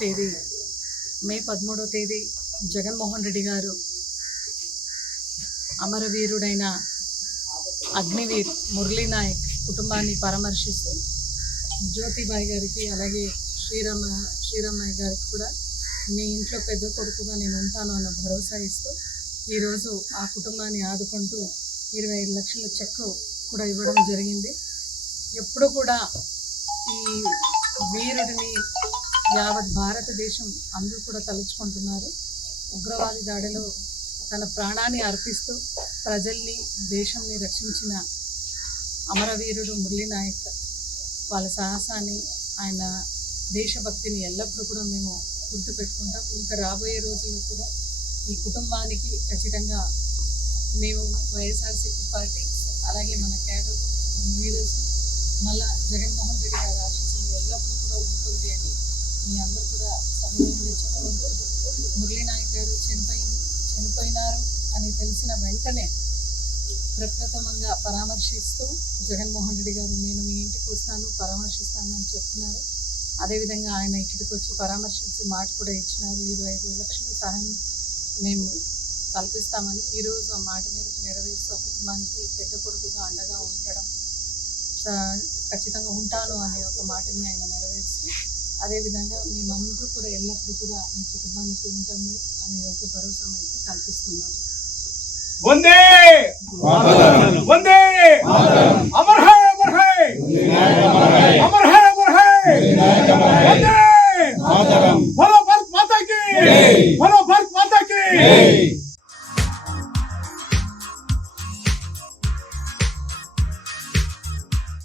తేదీ మే 13వ తేదీ జగన్మోహన్ రెడ్డి గారు అమరవీరుడైన అగ్నివీర్ మురళీ నాయక్ కుటుంబాన్ని పరామర్శిస్తూ జ్యోతిబాయి గారికి అలాగే శ్రీరామ్ నాయక్ గారికి కూడా మీ ఇంట్లో పెద్ద కొడుకుగా నేను ఉంటాను అన్న భరోసా ఇస్తూ ఈరోజు ఆ కుటుంబాన్ని ఆదుకుంటూ 25 లక్షల చెక్కు కూడా ఇవ్వడం జరిగింది. ఎప్పుడు కూడా ఈ వీరుడిని యావత్ భారతదేశం అందరూ కూడా తలుచుకుంటున్నారు. ఉగ్రవాది దాడిలో తన ప్రాణాన్ని అర్పిస్తూ ప్రజల్ని దేశంని రక్షించిన అమరవీరుడు మురళీ నాయక్ వాళ్ళ సాహసాన్ని ఆయన దేశభక్తిని ఎల్లప్పుడూ కూడా మేము గుర్తుపెట్టుకుంటాం. ఇంకా రాబోయే రోజుల్లో కూడా ఈ కుటుంబానికి ఖచ్చితంగా మేము వైఎస్ఆర్సీపీ పార్టీ అలాగే మన కేడర్ లీడర్స్ మళ్ళా జగన్మోహన్ రెడ్డి గారి ఆశీస్సులు ఎల్లప్పుడూ కూడా ఉంటుంది అని మీ అందరూ కూడా సమయంగా చెప్పుకుంటూ మురళీ నాయక్ గారు చనిపోయినారు అని తెలిసిన వెంటనే ప్రప్రథమంగా పరామర్శిస్తూ జగన్మోహన్ రెడ్డి గారు నేను మీ ఇంటికి వస్తాను పరామర్శిస్తాను అని చెప్తున్నారు. అదేవిధంగా ఆయన ఇక్కడికి వచ్చి పరామర్శించి మాట కూడా ఇచ్చినారు. 25 లక్షల సహాయం మేము కల్పిస్తామని. ఈరోజు ఆ మాట మేరకు నెరవేరుస్తూ కుటుంబానికి పెద్ద కొడుకుగా అండగా ఉండడం ఖచ్చితంగా ఉంటాను అనే ఒక మాటని ఆయన నెరవేరుస్తూ అదేవిధంగా మేమందరూ కూడా ఎల్లప్పుడూ కూడా మీ కుటుంబానికి ఉంటాము అనే ఒక భరోసా అయితే కల్పిస్తున్నాము. వందే వందే అమర్ హై అమర్ హై అమర్ హై అమర్ హై వందే మాతరం. బలో భారత్ మాతా కీ జై. బలో భారత్ మాతా కీ జై.